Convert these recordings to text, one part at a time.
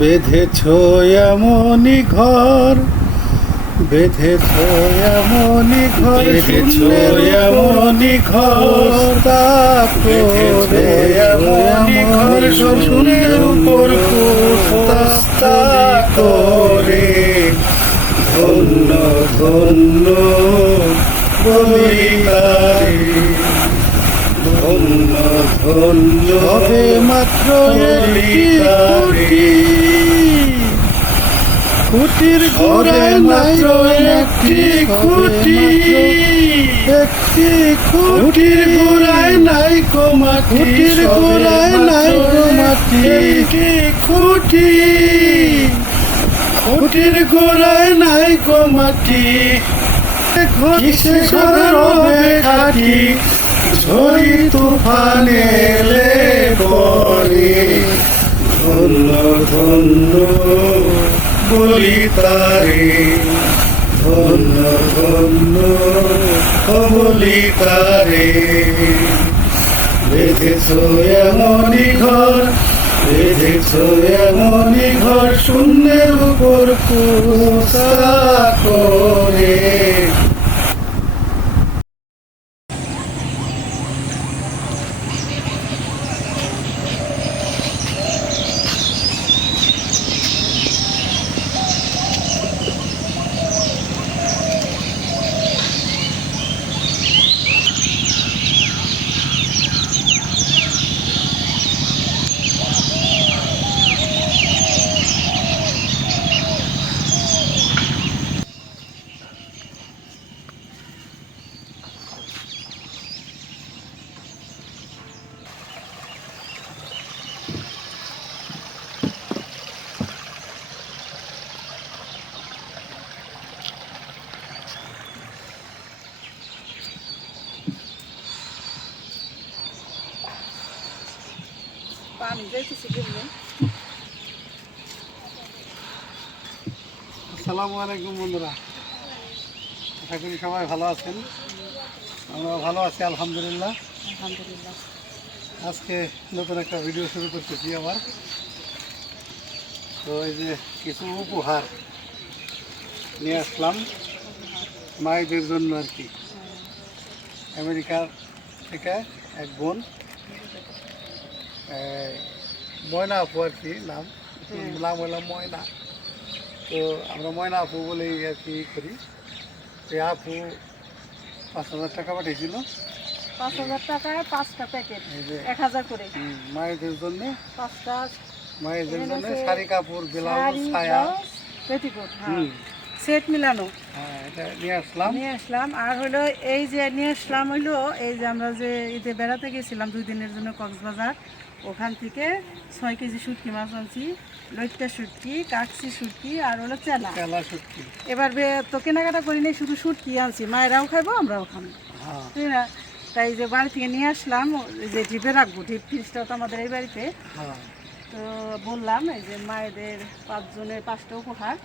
বেঁধেছ এমনই ঘর, বেঁধেছ এমনই ঘর, বেঁধেছ এমনই ঘর, তা করে এমনই ঘর, শুনের উপর পুস্তা করে ধন্য ধন্য বলি তারে, ধন্য ধন্য হবে মাত্র একটি খুঁটির গোড়ায় মাত্র একটি খুঁটি, একটি খুঁটির গোড়ায় নাই কো মাটি, খুঁটির গোড়ায় নাই কো মাটি, একটি খুঁটি, খুঁটির গোড়ায় নাই কো মাটি, কিসে হবে কাটি, ঝড়ি তুফান এলে পরে ধন্য ধন্য বলি তারে, ধন্য ধন্য বলি তারে। বেঁধেছ এমনই ঘর, বেঁধেছ এমনই ঘর, শূন্যের উপর কুসা করে। আসসালামু আলাইকুম বন্ধুরা, আশা করি সবাই ভালো আছেন। আমরা ভালো আছি আলহামদুলিল্লাহ। আলহামদুলিল্লাহ। আজকে নতুন একটা ভিডিও শুরু করতেছি আবার। তো এই যে কিছু উপহার নিয়ে আসলাম মায়েদের জন্য আর কি। আমেরিকার থেকে এক বোন, ময়না আপু আর কি নাম, নাম হলাম ময়না। তো আমরা ময়না আপু বলেই আর কি করি। এই আপু 5,000 টাকা পাঠিয়েছিল। 5,000 টাকায় 5টা প্যাকেট, 1,000 করে মায়েদের জন্য। 5টা মায়েদের জন্য শাড়ি কাপড়, ব্লাউজ, ছায়া, পেটিকোট, সেট মিলানো। হ্যাঁ, এটা নিয়ে আসলাম। আর হলো এই যে নিয়ে আসলাম হইলো এই যে আমরা যে ঈদে বেড়াতে গেছিলাম 2 দিনের জন্য কক্সবাজার, ওখান থেকে 6 কেজি শুটকি মাছ আনছি, লইট্টা শুটকি, কাকসি শুটকি আর হলো চেলা শুটকি। এবার তো কেনাকাটা করি নাই, শুধু শুটকি আনছি, মায়েরাও খাইবো আমরাও খাবো, তাই না? তাই যে বাড়ি থেকে নিয়ে আসলাম, যে ডিপে রাখবো, ডিপ ফ্রিজটা তো আমাদের এই বাড়িতে। তো বললাম এই যে মায়েদের 5 জনের 5টা উপহার।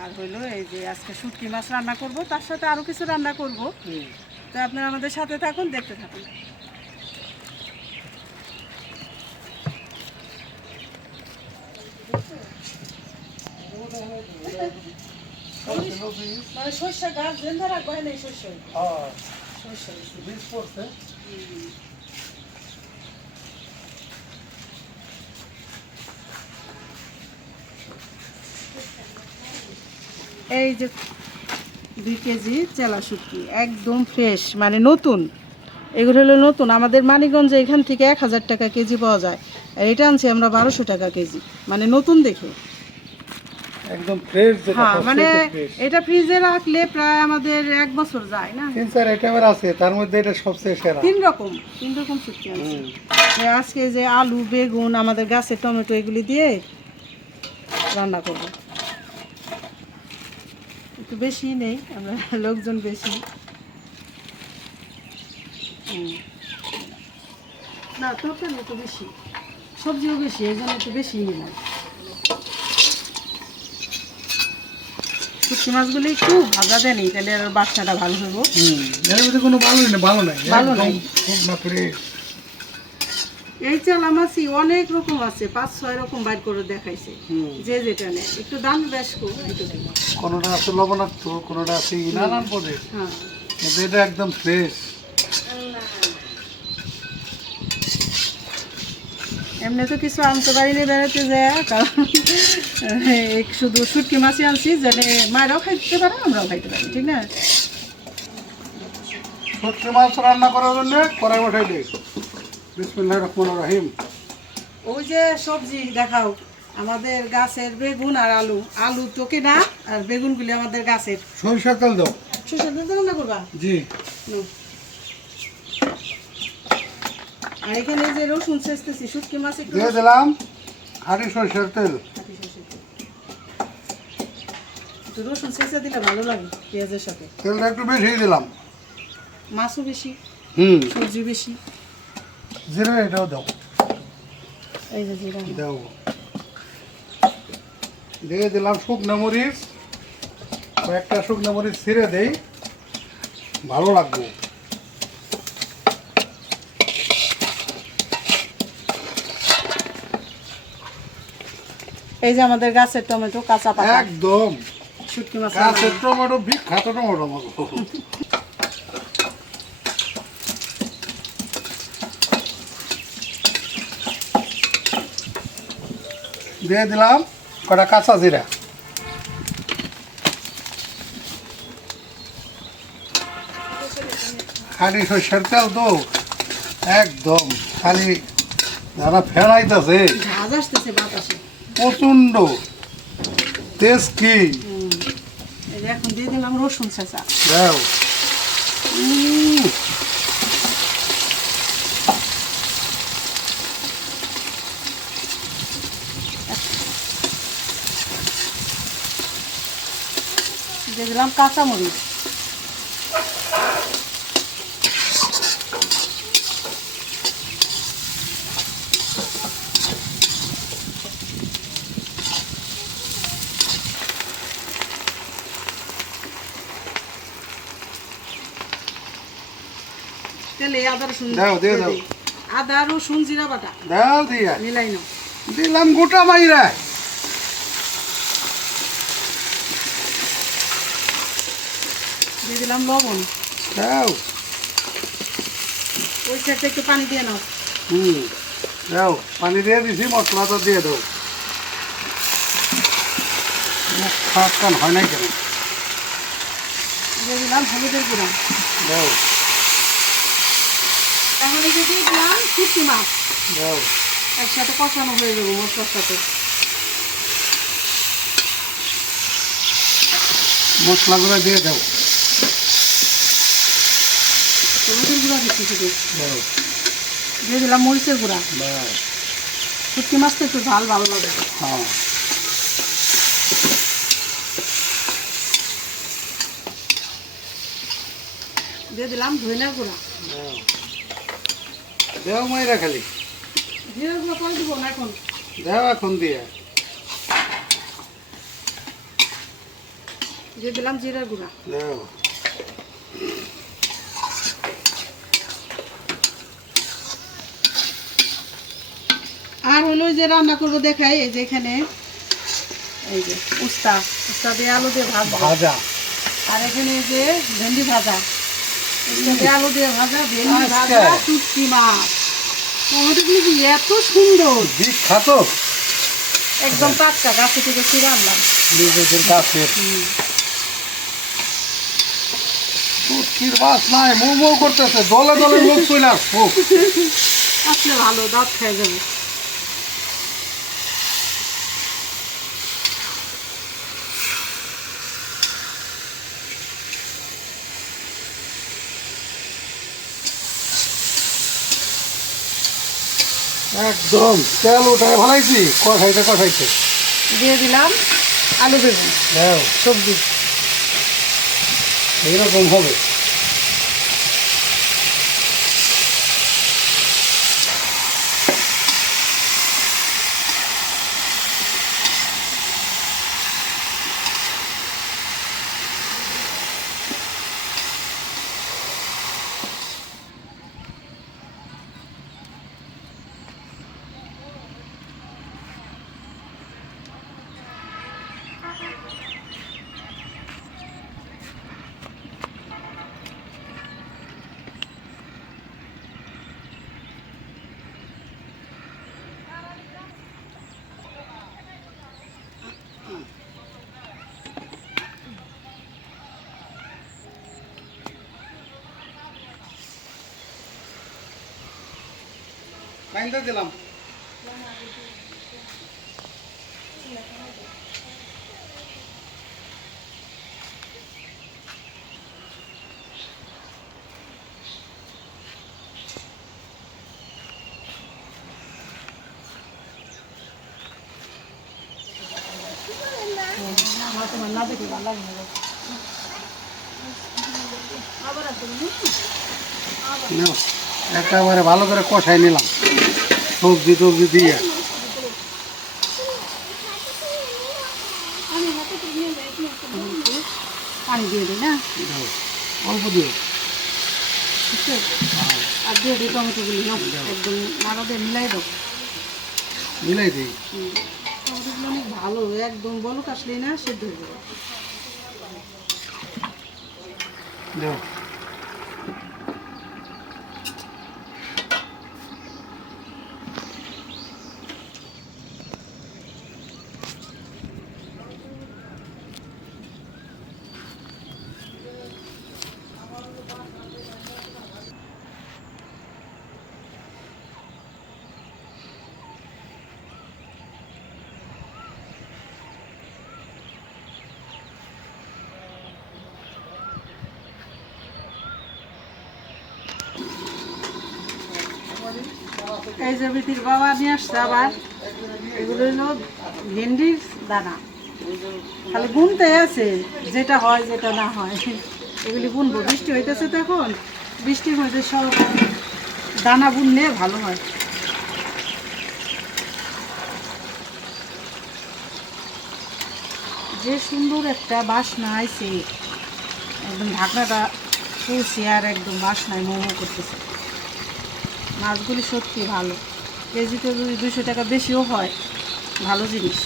আর হইলো এই যে আজকে শুটকি মাছ রান্না করব, তার সাথে আরও কিছু রান্না করব। তো আপনারা আমাদের সাথে থাকুন, দেখতে থাকুন। মানে সর্ষে গাছ জেন্দা রাখবো না, সর্ষে এই যে 2 কেজি চেলা শুটকি একদম ফ্রেশ, মানে নতুন। এগুলো হলো নতুন, আমাদের মানিকগঞ্জে এখান থেকে 1,000 টাকা কেজি পাওয়া যায়, আর এটা আনছি আমরা 1200 টাকা কেজি, মানে নতুন দেখে একদম ফ্রেশ। হ্যাঁ, মানে এটা ফ্রিজে রাখলে প্রায় আমাদের 1 বছর যায় না। 3-4 আইটেমের আছে, তার মধ্যে এটা সবচেয়ে সেরা। 3 রকম শুটকি আছে। আজকে যে আলু, বেগুন, আমাদের গাছের টমেটো, এগুলি দিয়ে রান্না করব। একটু বেশি নেই, আমরা লোকজন বেশি না, তরকারি একটু বেশি, সবজিও বেশি, এই জন্য একটু বেশি নিলাম। শুটকি মাছগুলি একটু ভাজা দেয়নি, তাহলে আর বাচ্চাটা ভালো হইব। এর মধ্যে কোনো ভালো নাই, ভালো নাই। এই চাল আমাছি অনেক রকম আছে, 5-6 রকম বাইর করে দেখাইছে, যে যেটা নেয় একটু দাম বেশ কম। কোনোটা আছে লবণাক্ত, কোনোটা আছে নানান পদের, হ্যাঁ কিন্তু এটা একদম ফ্রেশ। এমনি তো কিছু আনতে পারিনি বেড়াতে যায়, কারণ শুধু শুটকি মাছই আনছি, যেন মায়েরাও খাইতে পারে আমরাও খাইতে পারি, ঠিক না? শুটকি মাছ রান্না করার জন্য কড়াই বসাই দিই। বিসমিল্লাহির রহমানির রহিম। ওই যে সবজি দেখাও, আমাদের গাছের বেগুন আর আলু, আলু তো কেনা আর বেগুনগুলি আমাদের গাছের। সরিষার তেল দাও। সরষের তেল রান্না করবা? জি। নাও। আর এখানে যে রসুন ছেঁচতেছি, শুটকি মাছ একটু দিয়ে দিলাম খাঁটি সরিষার তেল। একটু রসুন ছেঁচে দিলে ভালো লাগে পেঁয়াজের সাথে। তেলটা একটু বেশি দিলাম। মাছও বেশি, সবজি বেশি। জিরা এটাও দাও। এই যে জিরা দাও। দিয়ে দিলাম শুকনো মরিচ, কয়েকটা শুকনো মরিচ ছিঁড়ে দেই, ভালো লাগবে। এই যে আমাদের গাছের টমেটো কাঁচা পাকা, একদম শুটকি মাছ গাছের টমেটো, বিখ্যাত টমেটো আমার। দিয়ে দিলাম কটা কাঁচা জিরা। খালি সরষের তেল তো একদম, খালি যারা ফেরাইতেছে ঝাঁজ আসতেছে বাতাসে। প্রচন্ড তেজ কি। এই যে এখন দিয়ে দিলাম রসুন ছেঁচা। দাও। দিয়ে দিলাম কাঁচা মরিচ। তেলে আদা রসুন দাও, দিয়ে দাও। আদা রসুন জিরা বাটা দাও দিয়া মিলাই নাও। দিলাম গোটা মাইরা। দিয়ে দিলাম লবণ। দাও। ওই সাইডটা একটু পানি দিয়ে নাও। দাও, পানি দিয়ে দিছি, মশলাটা দিয়ে দাও। মুখ খারাপ কান হয় নাই কেন? দিয়ে দিলাম হলুদের গুঁড়া। দাও। তাহলে যে দিয়ে দিলাম শুটকি মাছ, দাও। একসাথে কষানো হয়ে যাবো মশলার সাথে। মশলাগুলো দিয়ে দাও। হলুদের গুঁড়া দিচ্ছি শুধু। দাও। দিয়ে দিলাম মরিচের গুঁড়া। বাস। শুটকি মাছ তো একটু ঝাল ভালো লাগে। হ্যাঁ। দিয়ে দিলাম ধনিয়ার গুঁড়া। দাও। দাও মাইরা খালি। জিরার গুঁড়া পরে দিব না এখন। দাও এখন দিয়ে। দিয়ে দিলাম জিরার গুঁড়া। দাও। আর হলো যে রান্না করবো দেখাই, এই যে এখানে এই যে উস্তা, উস্তা দিয়ে আলু দিয়ে ভাজা। আর এখানে এই যে ভেন্ডি ভাজা, উস্তা দিয়ে আলু দিয়ে ভাজা, ভেন্ডি আচ্ছা। ভাজা, শুটকি মাছ। টমেটোগুলো কি এত সুন্দর, বিখ্যাত। একদম টাটকা গাছে থেকে ছিঁড়ে আনলাম। নিজেদের গাছের শুটকির মাছ নাই, মৌ মৌ করতেছে, দলে দলে লোক চলে আসবো। আসলে ভালো, দাঁত খেয়ে যাবে। একদম তেল উঠায় ভালাইছি, কষাইতে কষাইতে দিয়ে দিলাম আলু বেগুন দাও। সবজি। এইরকম হবে। বাইন্দা দিলাম। আমার তোমার না দেখি ভালো লাগে না। নাও, একেবারে ভালো করে কষাই নিলাম সবজি টবজি দিয়ে। পানি দিয়ে দিই না, দাও, অল্প দিও। বুঝছো? আর দিয়ে দিই টমেটোগুলি নাও, একদম নাড়া দিয়ে মিলাই দাও। মিলাই দিই। টমেটোগুলো অনেক ভালো, একদম বলক আসলেই না সেদ্ধ হয়ে যাবে। দাও। এই যে বিতির বাবা নিয়ে আসছে আবার, এগুলো হলো ভেন্ডির দানা, খালি বুনতে আছে, যেটা হয় যেটা না হয় এগুলি বুনবো। বৃষ্টি হইতেছে তো এখন, বৃষ্টির মধ্যে সব দানা বুনলে ভালো হয়। যে সুন্দর একটা বাসনা আইছে, একদম ঢাকনাটা খুলছি আর একদম বাসনায় মোমো করতেছে। মাছগুলি সত্যি ভালো, কেজিতে যদি 200 টাকা বেশিও হয়, ভালো জিনিস।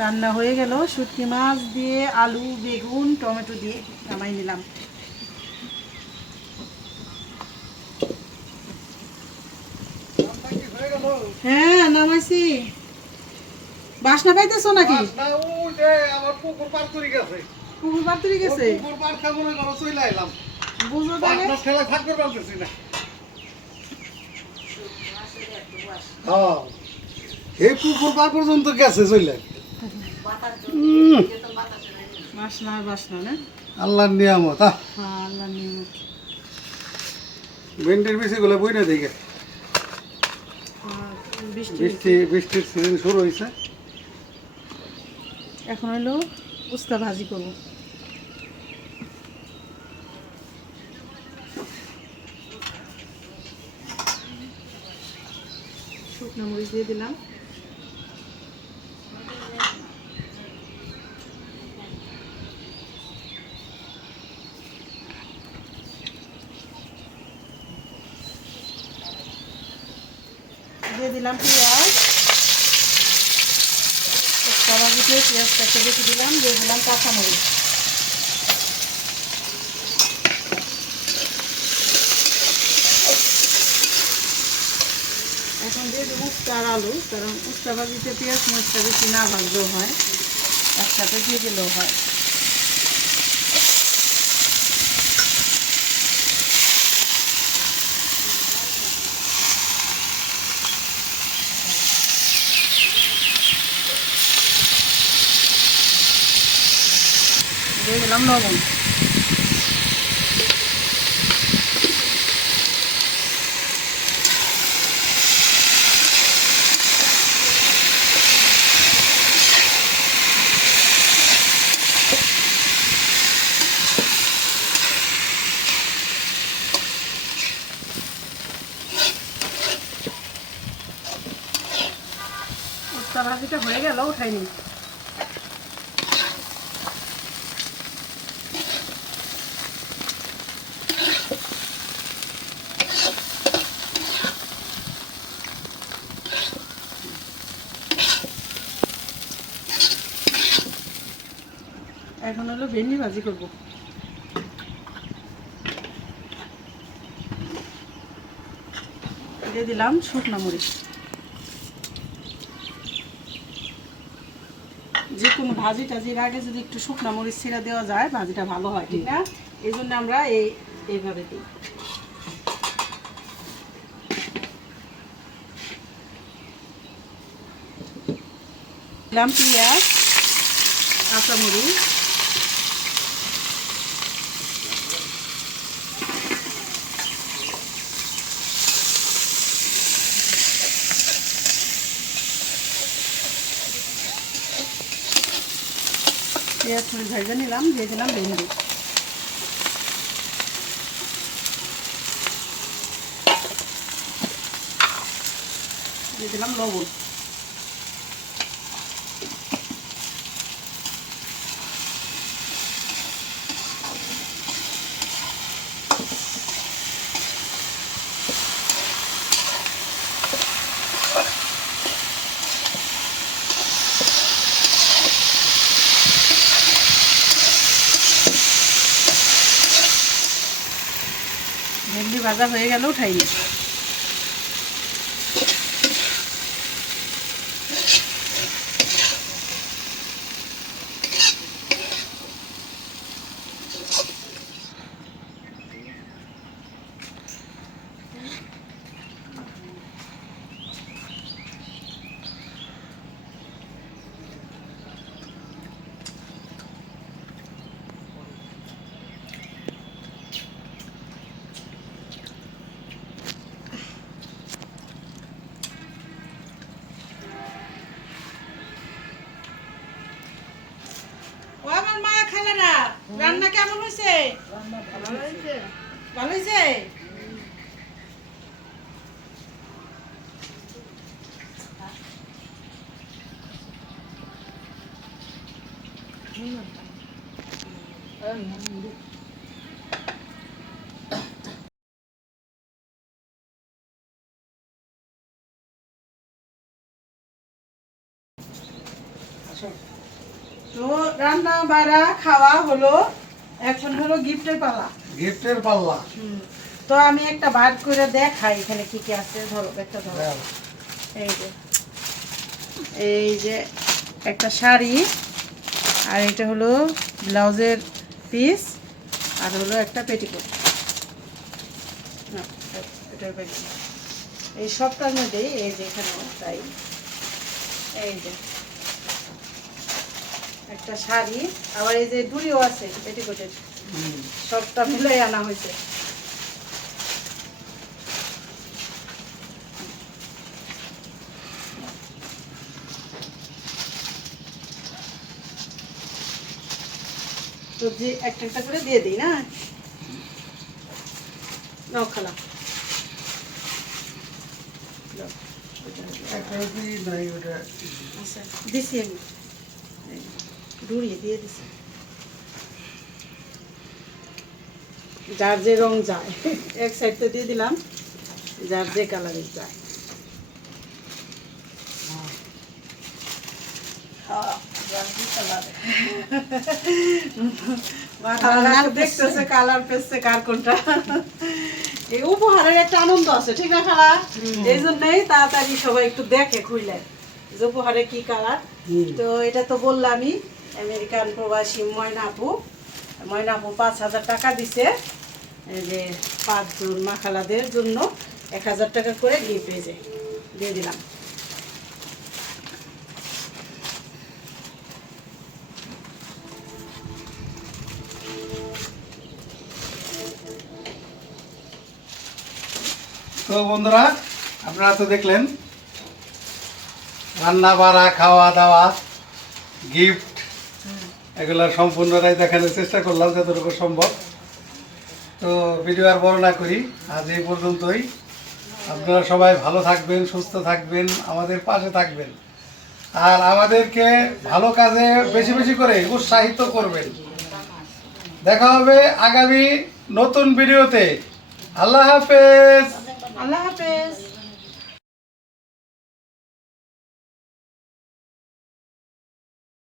রান্না হয়ে গেল, শুটকি মাছ দিয়ে আলু বেগুন টমেটো দিয়ে নামাই নিলাম। হ্যাঁ নামাইছি। বাসনা পাইতেছো নাকি? পুকুর পার তৈরি গেছে, বুঝো তাহলে। এই পুকুর পার পর্যন্ত গেছে চলে। বাসনা আর বাসনা না, আল্লাহর নিয়ামত। হ্যাঁ আল্লাহর নিয়ামত। ভেন্ডির বেশি গুলো বই না দেখে বৃষ্টির সিজন শুরু হয়েছে। এখন হলো উস্তা ভাজি করবো। শুকনো মরিচ দিয়ে দিলাম, দিয়ে দিলাম পেঁয়াজ, উস্তা ভাজিতে পেঁয়াজটাকে বেশি দিলাম, দিয়ে দিলাম কাঁচামরিচ। এখন দিয়ে দেবো উস্তা আর আলু, কারণ উস্তা ভাজিতে পেঁয়াজ মরিচটা বেশি না ভাজলেও হয়, একসাথে দিয়ে দিলেও হয়। দিয়ে দিলাম লবণ। উস্তা ভাজিটা হয়ে গেল, উঠাই নিই। এখন হলো ভেন্ডি ভাজি করব। দিয়ে দিলাম শুকনো মরিচ, যে কোনো জন্য ভাজি টাজির আগে যদি একটু শুকনো মরিচ ছিঁড়া দেওয়া যায় ভাজিটা ভালো হয়, ঠিক না? এই জন্য আমরা এইভাবে দিই। দিলাম পেঁয়াজ, কাঁচামরিচ, পেঁয়াজ মরিচ ভেজে নিলাম, দিয়ে দিলাম ভেন্ডি, দিয়ে দিলাম লবণ, ভেন্ডি ভাজা হয়ে গেল, উঠাই নি। ও আমার মা খালারা, রান্না কেমন হয়েছে? ভালো হয়েছে। ভালো হয়েছে? তো রান্না বাড়া খাওয়া হলো, এখন হলো গিফটের পালা। গিফটের পাল্লা। তো আমি একটা বার করে দেখাই এখানে কি কি আছে। ধরো একটা, ধরো এই যে একটা শাড়ি, আর এটা হলো ব্লাউজের পিস, আর হলো একটা পেটিকোট। না, এটার পেটিকোট। এই সবটার মধ্যেই এই যে এখানেও তাই, এই যে একটা শাড়ি, আবার এই যে দুরিও আছে পেটিকোটের, সবটা মিলে আনা হয়েছে। তো যে একটা একটা করে দিয়ে দিই না, নাও খালা। আচ্ছা দিছি আমি, ডুরিয়ে দিয়ে দিছি। যার যে রং যায় এক সাইড তো দিয়ে দিলাম, যার যে কালারের যায়। দেখতেছে কালার পেয়েছে কার কোনটা। এই উপহারের একটা আনন্দ আছে, ঠিক না খালা? এই জন্যই তাড়াতাড়ি সবাই একটু দেখে খুইলে যে উপহারে কি কালার। তো এটা তো বললামই, আমেরিকান প্রবাসী ময়না আপু 5,000 টাকা দিছে, এই যে 5 জন মা খালাদের জন্য 1,000 টাকা করে গিফট দিয়ে দিলাম। তো বন্ধুরা, আপনারা তো দেখলেন রান্না বাড়া, খাওয়া দাওয়া, গিফট, এগুলো সম্পূর্ণটাই দেখানোর চেষ্টা করলাম যতটুকু সম্ভব। তো ভিডিও আর বড় না করি, আজ এই পর্যন্তই। আপনারা সবাই ভালো থাকবেন, সুস্থ থাকবেন, আমাদের পাশে থাকবেন, আর আমাদেরকে ভালো কাজে বেশি বেশি করে উৎসাহিত করবেন। দেখা হবে আগামী নতুন ভিডিওতে। আল্লাহ হাফেজ। আল্লাহ হাফেজ।